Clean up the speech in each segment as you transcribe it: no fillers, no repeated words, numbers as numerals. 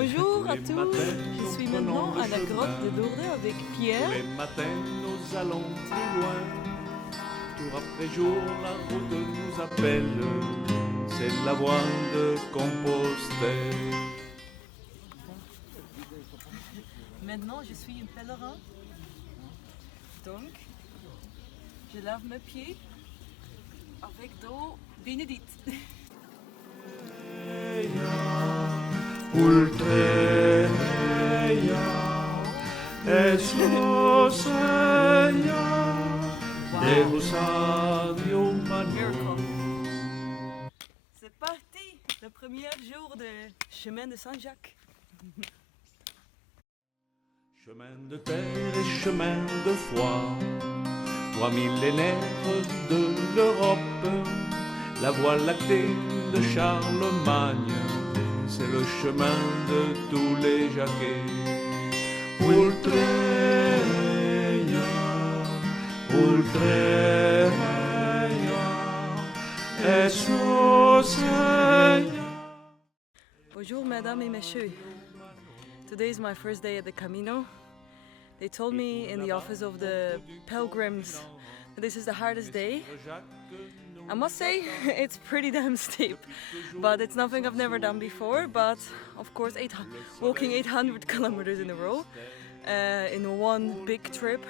Bonjour à tous, je suis maintenant à la grotte de Lourdes avec Pierre. Tous les matins nous allons plus loin. Tour après jour la route nous appelle. C'est la voie de Compostelle. Maintenant je suis un pèlerin. Donc, je lave mes pieds avec d'eau bénédicte. Ultreia, eso Señor, de Rosario Mano. C'est parti, le premier jour de Chemin de Saint-Jacques. Chemin de terre et chemin de foi, 3 millénaires de l'Europe, la voie lactée de Charlemagne, c'est le chemin de tous les Jacquets. Ultreia, Ultreia, eso Señor. Bonjour mesdames et messieurs. Today is my first day at the Camino. They told me in the office of the pilgrims that this is the hardest day. I must say it's pretty damn steep, but it's nothing I've never done before. But of course, walking 800 kilometers in a row in one big trip,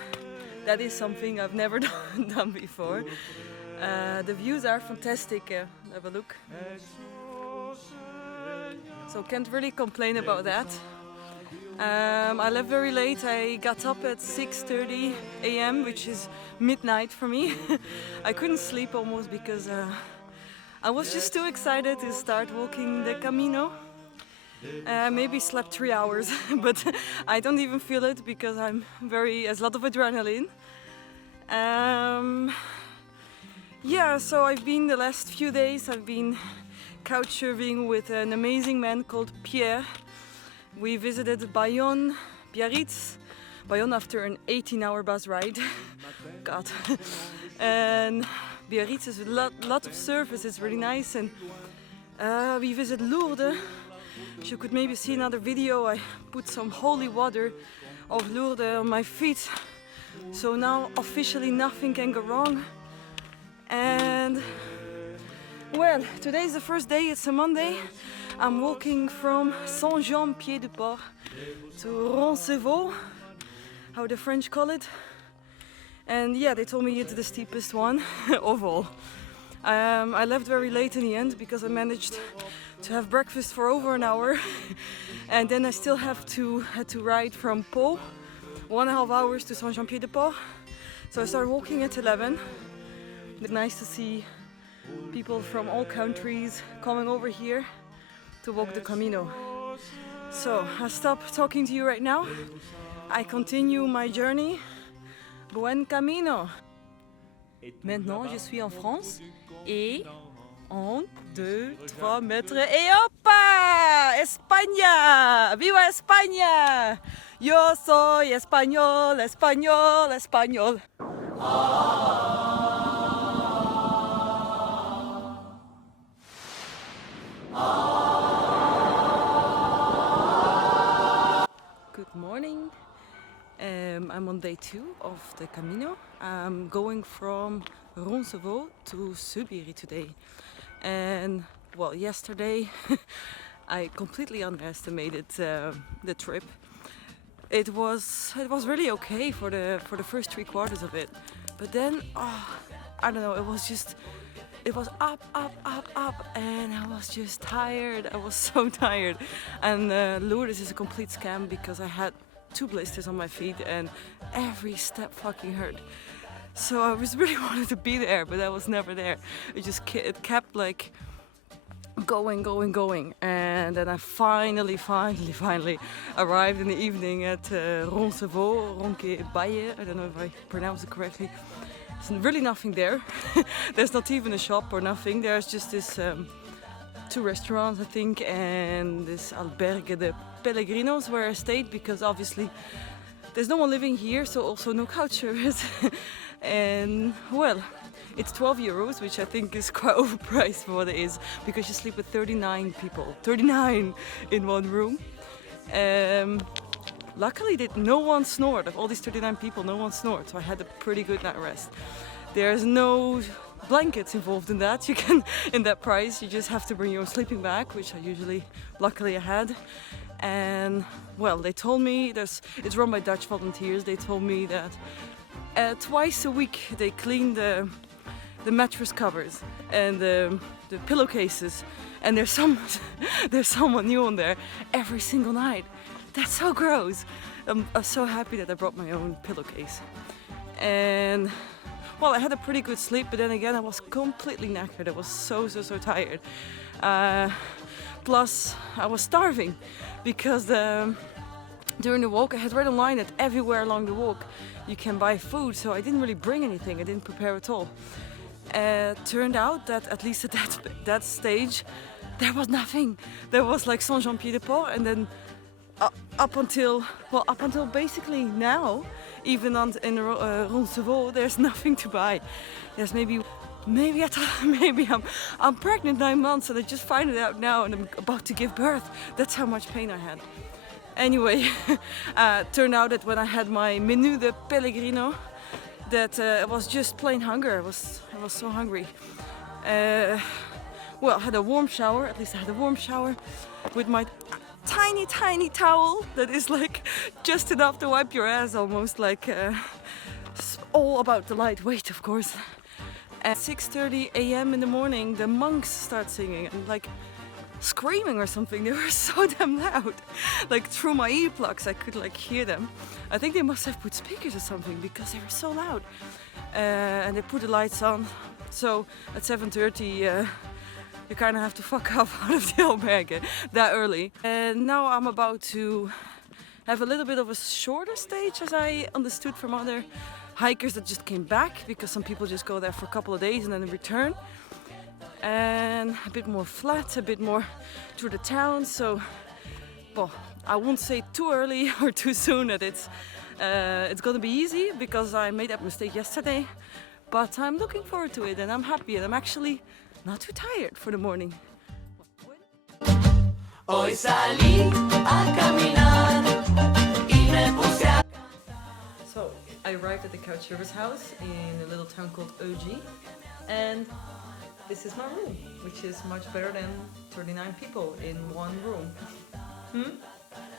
that is something I've never done before. The views are fantastic. Have a look. So can't really complain about that. I left very late. I got up at 6:30 a.m., which is midnight for me. I couldn't sleep almost because I was just too excited to start walking the Camino. Maybe slept 3 hours, but I don't even feel it because there's a lot of adrenaline. Yeah, so the last few days I've been couch surfing with an amazing man called Pierre. We visited Bayonne, Biarritz, Bayonne after an 18-hour bus ride. God. And Biarritz is a lot of surface, it's really nice. And we visited Lourdes. You could maybe see another video. I put some holy water of Lourdes on my feet. So now officially nothing can go wrong. And well, today is the first day, it's a Monday. I'm walking from Saint-Jean-Pied-de-Port to Roncevaux, how the French call it. And yeah, they told me it's the steepest one of all. I left very late in the end because I managed to have breakfast for over an hour. And then I still had to ride from Pau, 1.5 hours to Saint-Jean-Pied-de-Port. So I started walking at 11. It's nice to see people from all countries coming over here to walk the Camino. So I stop talking to you right now. I continue my journey. Buen Camino. Maintenant, je suis en France et 1, 2, 3 mètres et hoppa! España! Viva España! Yo soy español, español, español. Good morning. I'm on day 2 of the Camino. I'm going from Roncevaux to Subiri today. And well, yesterday I completely underestimated the trip. It was really okay for the first 3/4 of it, but then I don't know. It was up, and I was just tired. I was so tired. And Lourdes is a complete scam because I had 2 blisters on my feet and every step fucking hurt. So I was really wanted to be there, but I was never there. It kept like going, and then I finally arrived in the evening at Roncevaux, Ronquebaille. I don't know if I pronounced it correctly. There's really nothing there. There's not even a shop or nothing. There's just this 2 restaurants, I think, and this albergue de Pelerins where I stayed because obviously there's no one living here, so also no couch service. And well, it's 12 euros, which I think is quite overpriced for what it is, because you sleep with 39 people, 39 in one room. Luckily, no one snored. Of all these 39 people, no one snored, so I had a pretty good night rest. There's no blankets involved in that. In that price, you just have to bring your own sleeping bag, which luckily I had. And well, they told me it's run by Dutch volunteers. They told me that twice a week they clean the mattress covers and the pillowcases, and there's someone new on there every single night. That's so gross. I'm so happy that I brought my own pillowcase. And well, I had a pretty good sleep, but then again I was completely knackered. I was so tired. Plus I was starving because during the walk I had read online that everywhere along the walk you can buy food, so I didn't really bring anything. I didn't prepare at all. Turned out that at least at that stage there was nothing. There was like Saint-Jean-Pied-de-Port, and then up until basically now, even in Roncevaux, there's nothing to buy. There's maybe I'm pregnant 9 months and I just find it out now and I'm about to give birth. That's how much pain I had. Anyway, turned out that when I had my menu de Pellegrino, that it was just plain hunger. I was so hungry. Well, I had a warm shower. At least I had a warm shower with my tiny towel that is like just enough to wipe your ass, almost like all about the lightweight, of course. At 6:30 a.m. in the morning, the monks start singing and like screaming or something. They were so damn loud. Like through my earplugs, I could like hear them. I think they must have put speakers or something because they were so loud. And they put the lights on. So at 7:30. You kind of have to fuck up out of the albergue that early. And now I'm about to have a little bit of a shorter stage, as I understood from other hikers that just came back, because some people just go there for a couple of days and then return. And a bit more flat, a bit more through the town. So, well, I won't say too early or too soon that it's gonna be easy, because I made that mistake yesterday. But I'm looking forward to it and I'm happy, and I'm actually not too tired for the morning. Hoy salí a caminar y me puse a... So I arrived at the couchsurfers house in a little town called Ogi, and this is my room, which is much better than 39 people in one room.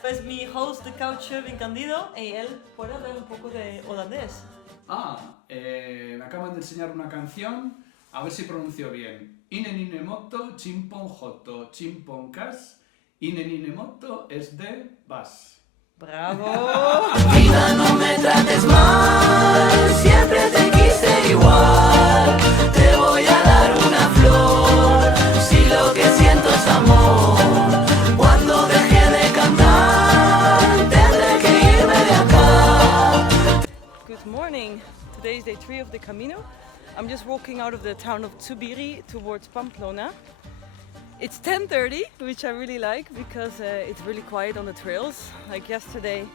Es mi host de couchsurfing Candido y él puede hablar un poco de holandés. Me acaban de enseñar una canción, a ver si pronuncio bien. Inenemoto, chimpon joto, chimpon cas. Inenemoto es de Bas. ¡Bravo! Vida, no me trates mal, siempre te quise igual. Te voy a dar una flor, si lo que siento es amor. Cuando deje de cantar, tendré que irme de acá. Good morning. Today is day 3 of the Camino. I'm just walking out of the town of Zubiri towards Pamplona. It's 10:30, which I really like because it's really quiet on the trails. Like yesterday,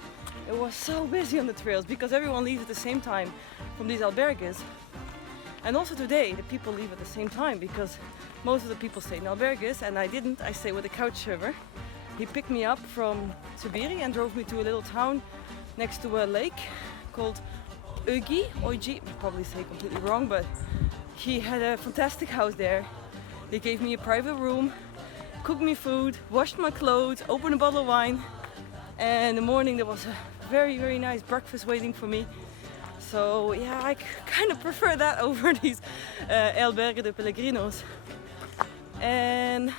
it was so busy on the trails because everyone leaves at the same time from these albergues. And also today, the people leave at the same time because most of the people stay in albergues, and I didn't. I stayed with a couchsurfer. He picked me up from Zubiri and drove me to a little town next to a lake called Ogi, I probably say completely wrong, but he had a fantastic house there. He gave me a private room, cooked me food, washed my clothes, opened a bottle of wine, and in the morning there was a very nice breakfast waiting for me. So yeah, I kind of prefer that over these albergue de Pellegrinos. And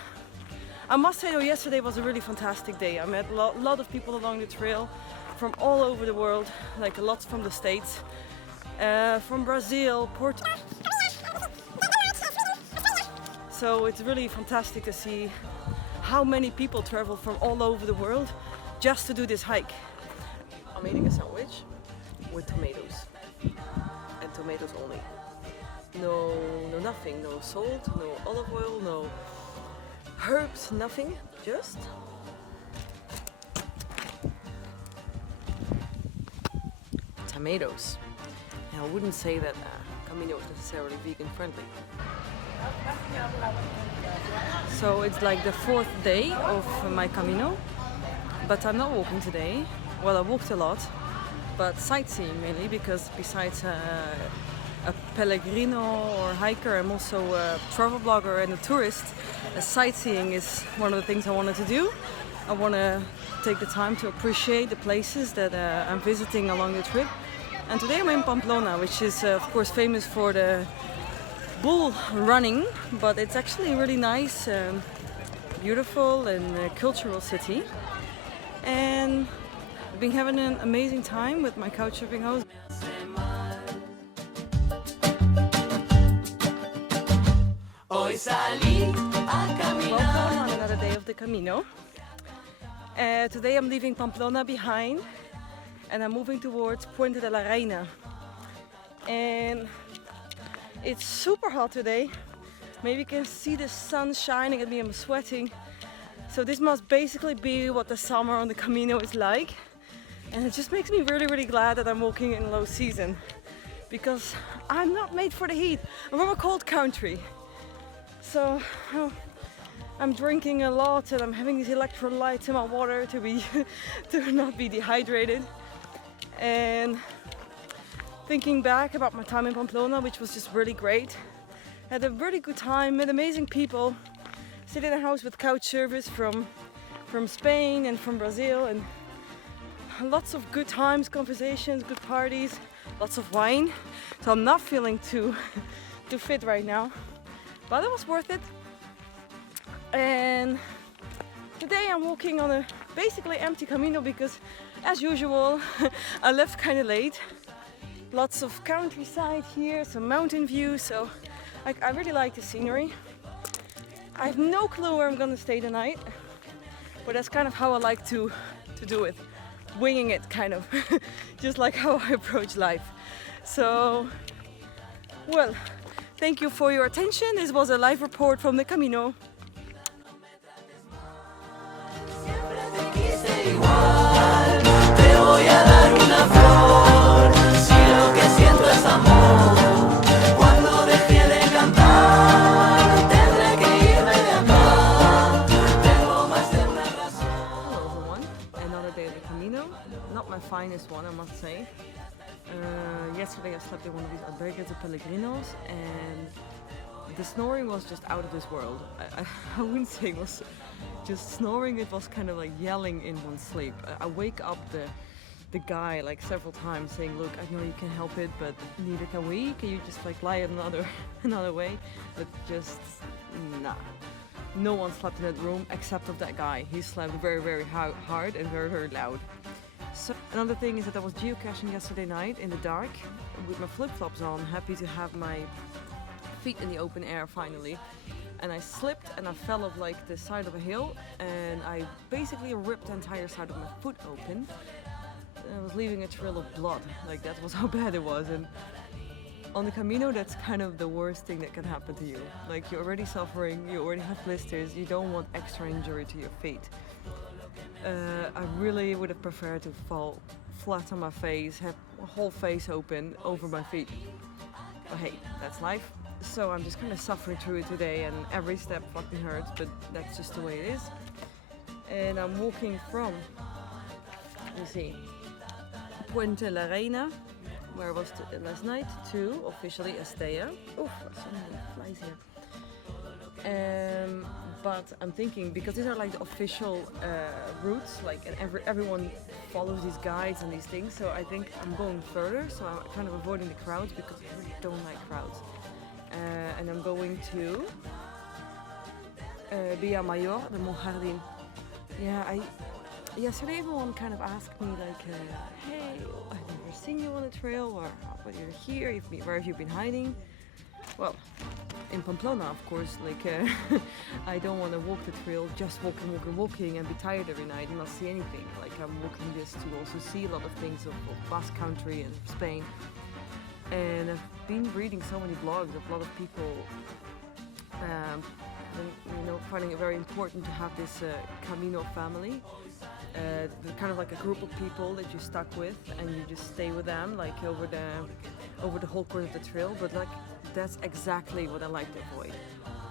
I must say though, yesterday was a really fantastic day. I met a lot of people along the trail from all over the world, like lots from the States, from Brazil, Portugal. So it's really fantastic to see how many people travel from all over the world just to do this hike. I'm eating a sandwich with tomatoes, and tomatoes only. No nothing, no salt, no olive oil, no herbs, nothing, just tomatoes. Now, I wouldn't say that Camino is necessarily vegan friendly. So it's like the 4th day of my Camino. but I'm not walking today. Well, I walked a lot, but sightseeing mainly, because besides a Pellegrino or hiker, I'm also a travel blogger and a tourist. Sightseeing is one of the things I wanted to do. I want to take the time to appreciate the places that I'm visiting along the trip. And today I'm in Pamplona, which is of course famous for the bull running, but it's actually a really nice, beautiful and cultural city. And I've been having an amazing time with my couchsurfing host. Welcome on another day of the Camino. Today I'm leaving Pamplona behind and I'm moving towards Puente de la Reina. And it's super hot today. Maybe you can see the sun shining at me, I'm sweating. So this must basically be what the summer on the Camino is like. And it just makes me really, really glad that I'm walking in low season, because I'm not made for the heat. I'm from a cold country. So I'm drinking a lot and I'm having these electrolytes in my water to not be dehydrated. And thinking back about my time in Pamplona, which was just really great. Had a really good time, met amazing people. Stayed in a house with couch service from Spain and from Brazil, and lots of good times, conversations, good parties, lots of wine. So I'm not feeling too fit right now, but it was worth it. And today I'm walking on a basically empty Camino because, as usual, I left kind of late. Lots of countryside here, some mountain views, so I really like the scenery. I have no clue where I'm gonna stay tonight, but that's kind of how I like to do it. Winging it, kind of, just like how I approach life. So, well, thank you for your attention. This was a live report from the Camino. Not my finest one, I must say. Yesterday I slept in one of these albergues de Pelerinos, and the snoring was just out of this world. I wouldn't say it was just snoring, it was kind of like yelling in one's sleep. I wake up the guy like several times saying, look, I know you can help it, but neither can we. Can you just like lie another way? But just, nah. No one slept in that room except of that guy. He slept very, very hard and very, very loud. So another thing is that I was geocaching yesterday night in the dark with my flip-flops on, happy to have my feet in the open air finally. And I slipped and I fell off like the side of a hill, and I basically ripped the entire side of my foot open. I was leaving a trail of blood, like that was how bad it was. And on the Camino, that's kind of the worst thing that can happen to you. Like, you're already suffering, you already have blisters, you don't want extra injury to your feet. I really would have preferred to fall flat on my face, have my whole face open over my feet. But hey, that's life. So I'm just kind of suffering through it today, and every step fucking hurts, but that's just the way it is. And I'm walking from, let me see, Puente la Reina, where I was last night, to officially Estella. Oof, so many flies here. But I'm thinking, because these are like the official routes, like, and everyone follows these guides and these things, so I think I'm going further, so I'm kind of avoiding the crowds because I really don't like crowds. And I'm going to Villa Mayor de Monjardin. Yeah, yesterday everyone kind of asked me like, hey, I've never seen you on the trail, or but you're here, where have you been hiding? Well, in Pamplona, of course, like I don't want to walk the trail, just walking and be tired every night and not see anything. Like, I'm walking just to also see a lot of things of Basque country and Spain. And I've been reading so many blogs of a lot of people, finding it very important to have this Camino family. Kind of like a group of people that you're stuck with, and you just stay with them like over the whole course of the trail. But like, that's exactly what I like to avoid.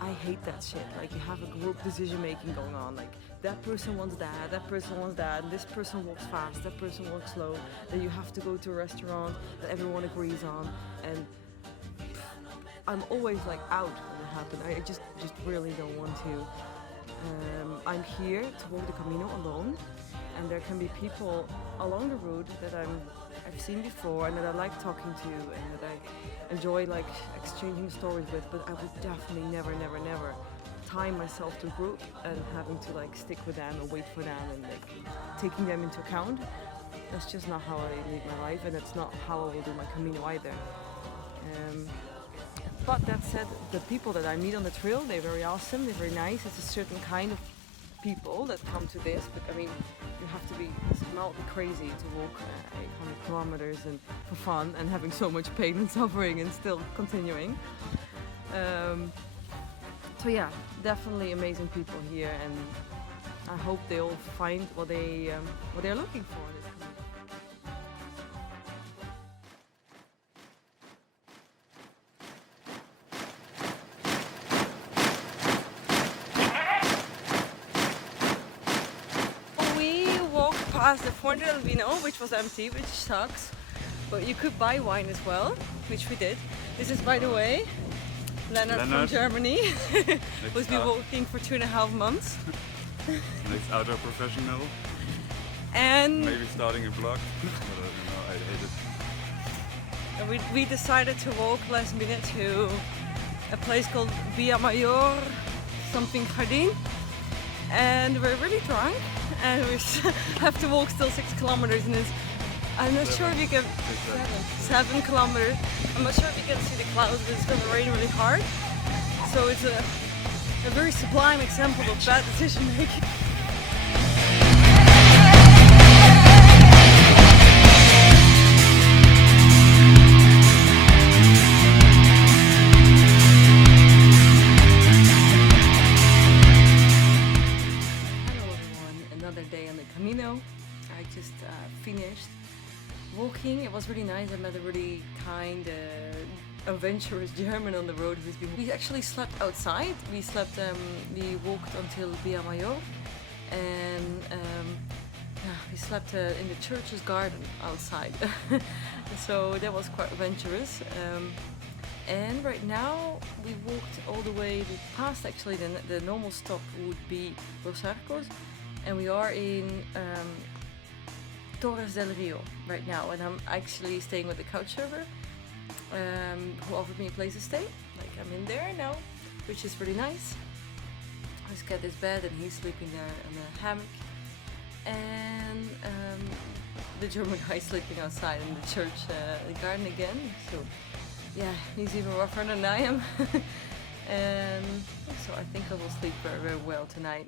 I hate that shit. Like you have a group decision making going on. Like that person wants that person wants that, and this person walks fast, that person walks slow. Then you have to go to a restaurant that everyone agrees on, and I'm always like out when it happens. I just really don't want to. I'm here to walk the Camino alone, and there can be people along the route that I've seen before and that I like talking to and that I enjoy like exchanging stories with, but I would definitely never tie myself to a group and having to like stick with them and wait for them and like taking them into account. That's just not how I live my life, and that's not how I will do my Camino either. But that said, the people that I meet on the trail, they're very awesome, they're very nice. It's a certain kind of people that come to this, but I mean, you have to be not crazy to walk 800 kilometers and for fun and having so much pain and suffering and still continuing. So yeah, definitely amazing people here, and I hope they all find what they're looking for. Past the Fonte del Vino, which was empty, which sucks, but you could buy wine as well, which we did. This is, by the way, Leonard from Germany, who's been walking for 2.5 months. Next outdoor professional. And maybe starting a blog. But I don't know, I hate it. And we decided to walk last minute to a place called Via Mayor, something Jardin. And we're really drunk, and we have to walk still 6 kilometers, and I'm not sure if you can 7 kilometers. I'm not sure if you can see the clouds, but it's going to rain really hard. So it's a very sublime example of bad decision making. Camino. I just finished walking. It was really nice. I met a really kind, adventurous German on the road who's been. We actually slept outside. We walked until Via Mayor, and we slept in the church's garden outside. So that was quite adventurous. And right now we walked all the way past. Actually, the normal stop would be Los Arcos. And we are in Torres del Rio right now, and I'm actually staying with the couch server who offered me a place to stay. Like I'm in there now, which is really nice. He's got his bed and he's sleeping there in a hammock, and the German guy sleeping outside in the church the garden again. So yeah, he's even rougher than I am. And so I think I will sleep very, very well tonight.